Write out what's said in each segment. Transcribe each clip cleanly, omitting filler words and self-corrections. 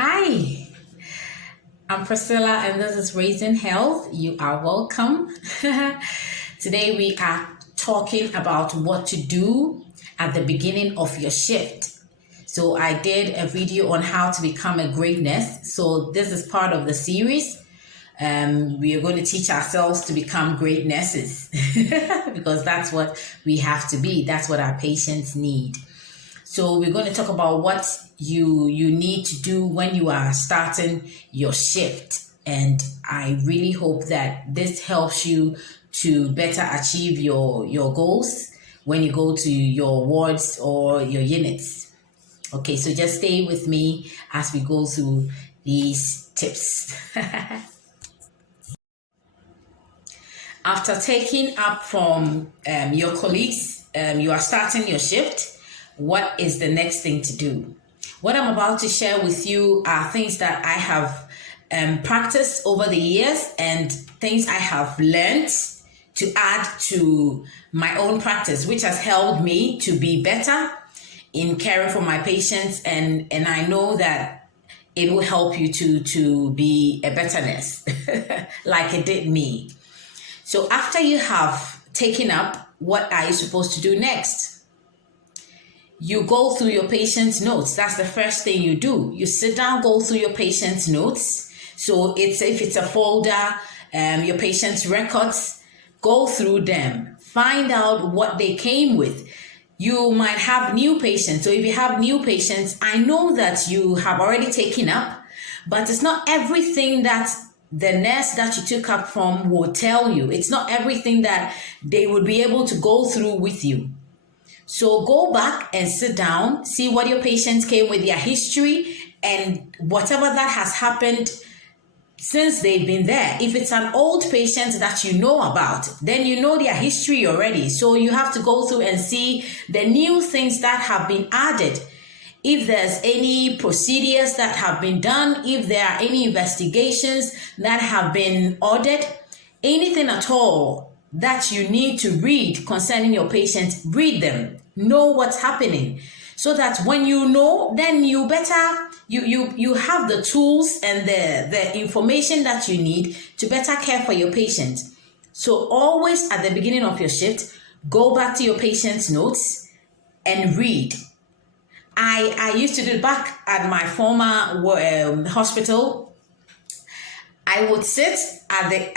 Hi, I'm Priscilla and this is Raising Health. You are welcome. Today we are talking about what to do at the beginning of your shift. So I did a video on how to become a great nurse. So this is part of the series. We are going to teach ourselves to become great nurses because that's what we have to be. That's what our patients need. So we're going to talk about what you need to do when you are starting your shift. And I really hope that this helps you to better achieve your goals when you go to your wards or your units. Okay, so just stay with me as we go through these tips. After taking up from your colleagues, you are starting your shift. What is the next thing to do? What I'm about to share with you are things that I have practiced over the years and things I have learned to add to my own practice, which has helped me to be better in caring for my patients. And I know that it will help you to be a better nurse like it did me. So after you have taken up, what are you supposed to do next? You go through your patient's notes. That's the first thing you do. You sit down, go through your patient's notes. So if it's a folder, your patient's records, go through them. Find out what they came with. You might have new patients. So if you have new patients, I know that you have already taken up, but it's not everything that the nurse that you took up from will tell you. It's not everything that they would be able to go through with you. So go back and sit down, see what your patients came with, their history, and whatever that has happened since they've been there. If it's an old patient that you know about, then you know their history already. So you have to go through and see the new things that have been added. If there's any procedures that have been done, if there are any investigations that have been ordered, anything at all that you need to read concerning your patient, read them, know what's happening, so that when you know, then you better, you have the tools and the information that you need to better care for your patient. So always at the beginning of your shift, go back to your patient's notes and read. I used to do it back at my former hospital. I would sit at the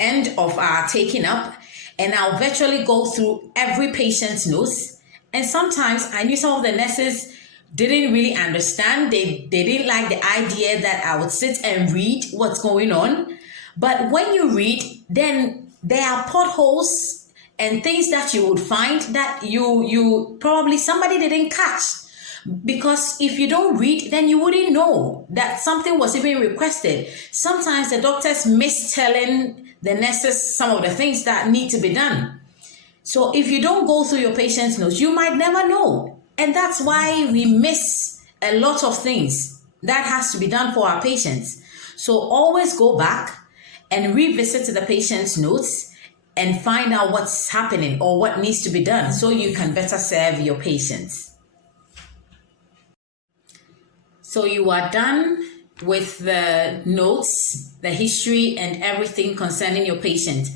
end of our taking up, and I'll virtually go through every patient's notes. And sometimes I knew some of the nurses didn't really understand. They didn't like the idea that I would sit and read what's going on. But when you read, then there are potholes and things that you would find that you probably somebody didn't catch. Because if you don't read, then you wouldn't know that something was even requested. Sometimes the doctors miss telling the nurses some of the things that need to be done. So if you don't go through your patient's notes, you might never know. And that's why we miss a lot of things that has to be done for our patients. So always go back and revisit the patient's notes and find out what's happening or what needs to be done so you can better serve your patients. So you are done with the notes, the history, and everything concerning your patient.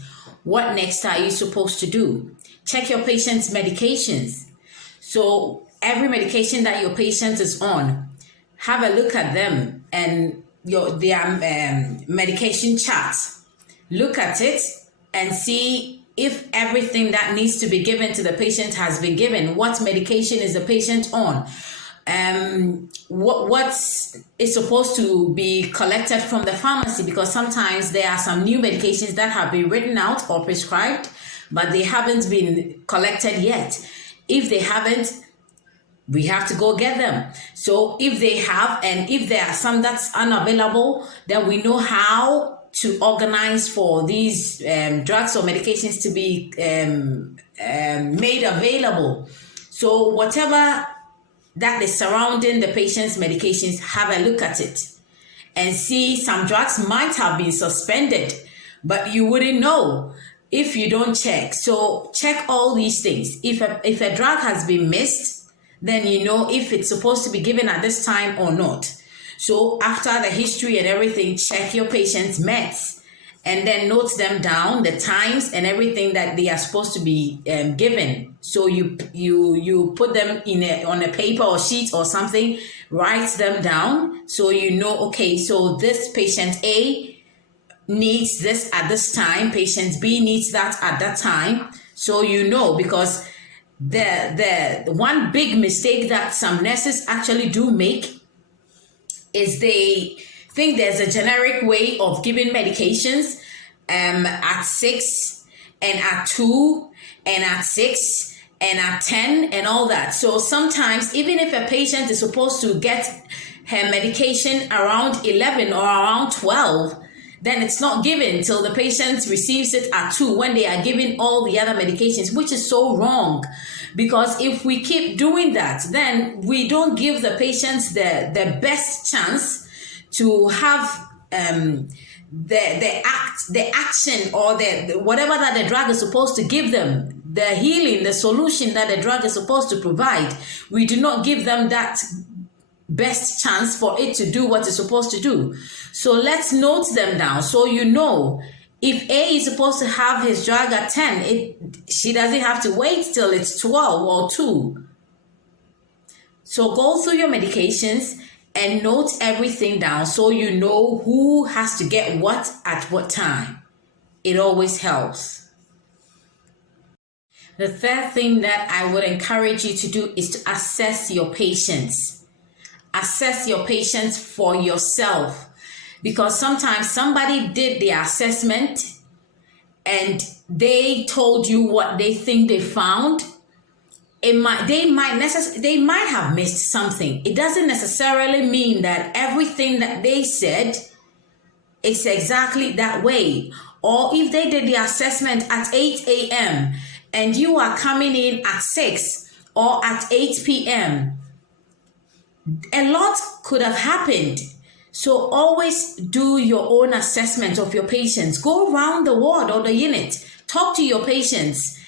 What next are you supposed to do? Check your patient's medications. So every medication that your patient is on, have a look at them and their medication charts. Look at it and see if everything that needs to be given to the patient has been given. What medication is the patient on? What is supposed to be collected from the pharmacy, because sometimes there are some new medications that have been written out or prescribed, but they haven't been collected yet. If they haven't, we have to go get them. So if they have, and if there are some that's unavailable, then we know how to organize for these drugs or medications to be made available. So whatever that is surrounding the patient's medications, have a look at it and see. Some drugs might have been suspended, but you wouldn't know if you don't check. So check all these things. If a drug has been missed, then you know if it's supposed to be given at this time or not. So after the history and everything, check your patient's meds and then note them down, the times and everything that they are supposed to be given. So you put them on a paper or sheet or something, write them down so you know, okay, so this patient A needs this at this time, patient B needs that at that time. So you know, because the one big mistake that some nurses actually do make is they think there's a generic way of giving medications at 6 and at 2 and at 6 and at 10 and all that. So sometimes even if a patient is supposed to get her medication around 11 or around 12, then it's not given till the patient receives it at 2 when they are giving all the other medications, which is so wrong. Because if we keep doing that, then we don't give the patients the best chance to have the action or the whatever that the drug is supposed to give them, the healing, the solution that the drug is supposed to provide. We do not give them that best chance for it to do what it's supposed to do. So let's note them down so you know. If A is supposed to have his drug at 10, she doesn't have to wait till it's 12 or 2. So go through your medications and note everything down so you know who has to get what at what time. It always helps. The third thing that I would encourage you to do is to assess your patients. Assess your patients for yourself. Because sometimes somebody did the assessment and they told you what they think they found. They might have missed something. It doesn't necessarily mean that everything that they said is exactly that way. Or if they did the assessment at 8 a.m. and you are coming in at 6 or at 8 p.m., a lot could have happened. So always do your own assessment of your patients. Go around the ward or the unit. Talk to your patients.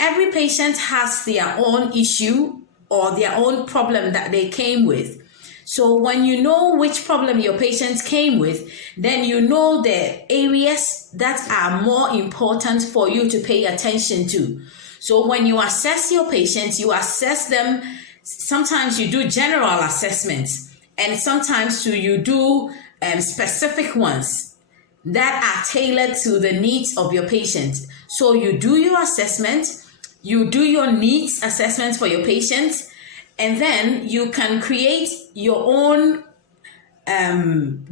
Every patient has their own issue or their own problem that they came with. So when you know which problem your patients came with, then you know the areas that are more important for you to pay attention to. So when you assess your patients, you assess them. Sometimes you do general assessments. And sometimes you do specific ones that are tailored to the needs of your patient. So you do your assessment, you do your needs assessment for your patient, and then you can create your own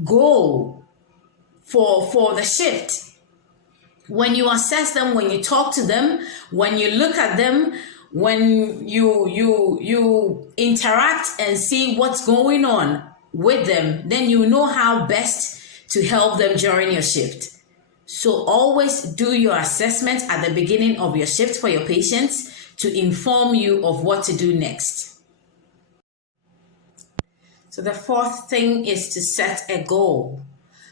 goal for the shift. When you assess them, when you talk to them, when you look at them, when you interact and see what's going on with them, then you know how best to help them during your shift. So always do your assessment at the beginning of your shift for your patients to inform you of what to do next. So the fourth thing is to set a goal.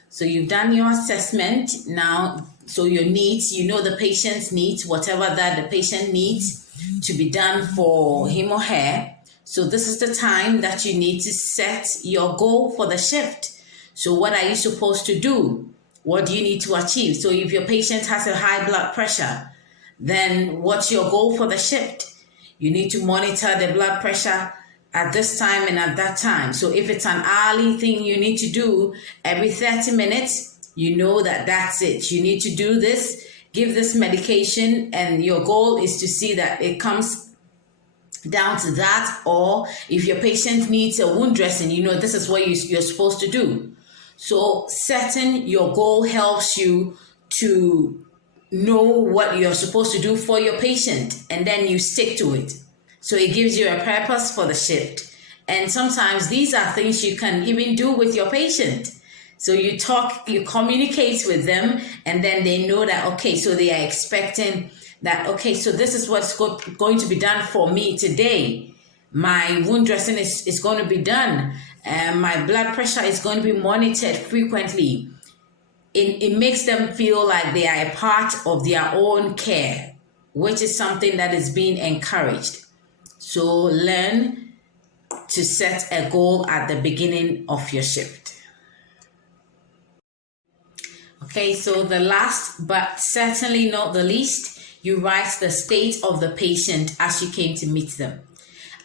So you've done your assessment now. So your needs, you know the patient's needs, whatever that the patient needs to be done for him or her. So this is the time that you need to set your goal for the shift. So what are you supposed to do? What do you need to achieve? So if your patient has a high blood pressure, then what's your goal for the shift? You need to monitor the blood pressure at this time and at that time. So if it's an hourly thing you need to do every 30 minutes, you know that that's it. You need to do this, give this medication, and your goal is to see that it comes down to that. Or if your patient needs a wound dressing, you know this is what you're supposed to do. So setting your goal helps you to know what you're supposed to do for your patient, and then you stick to it. So it gives you a purpose for the shift. And sometimes these are things you can even do with your patient. So you talk, you communicate with them, and then they know that, okay, so they are expecting that, okay, so this is what's going to be done for me today. My wound dressing is going to be done. My blood pressure is going to be monitored frequently. It makes them feel like they are a part of their own care, which is something that is being encouraged. So learn to set a goal at the beginning of your shift. Okay, so the last but certainly not the least, you write the state of the patient as you came to meet them.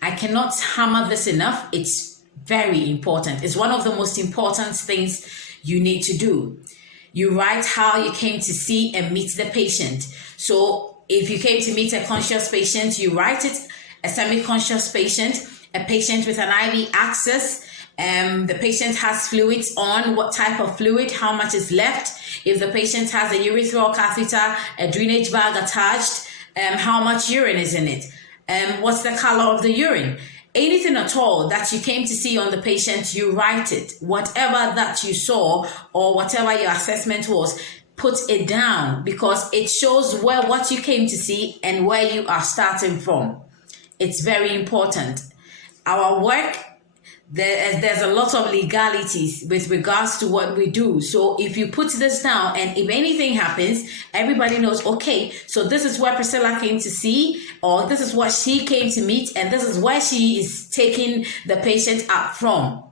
I cannot hammer this enough. It's very important. It's one of the most important things you need to do. You write how you came to see and meet the patient. So if you came to meet a conscious patient, you write it, a semi-conscious patient, a patient with an IV access, the patient has fluids on, what type of fluid, how much is left. If the patient has a urethral catheter, a drainage bag attached, how much urine is in it, what's the color of the urine. Anything at all that you came to see on the patient, you write it. Whatever that you saw or whatever your assessment was, put it down, because it shows what you came to see and where you are starting from. It's very important. Our work, there's a lot of legalities with regards to what we do. So if you put this down and if anything happens, everybody knows, okay, so this is where Priscilla came to see, or this is what she came to meet, and this is where she is taking the patient up from.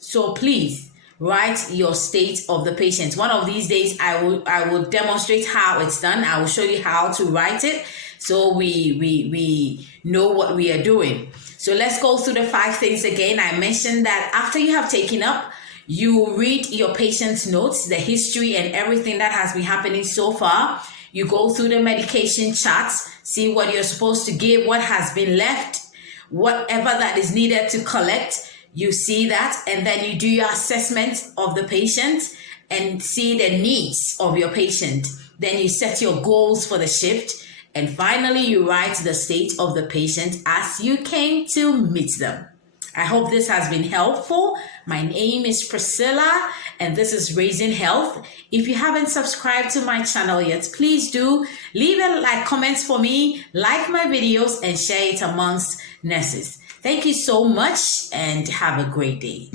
So please write your state of the patient. One of these days, I will demonstrate how it's done. I will show you how to write it, so we know what we are doing. So let's go through the 5 things again. I mentioned that after you have taken up, you read your patient's notes, the history and everything that has been happening so far. You go through the medication charts, see what you're supposed to give, what has been left, whatever that is needed to collect. You see that, and then you do your assessment of the patient and see the needs of your patient. Then you set your goals for the shift. And finally, you write the state of the patient as you came to meet them. I hope this has been helpful. My name is Priscilla, and this is Raising Health. If you haven't subscribed to my channel yet, please do. Leave a comments for me, like my videos, and share it amongst nurses. Thank you so much, and have a great day.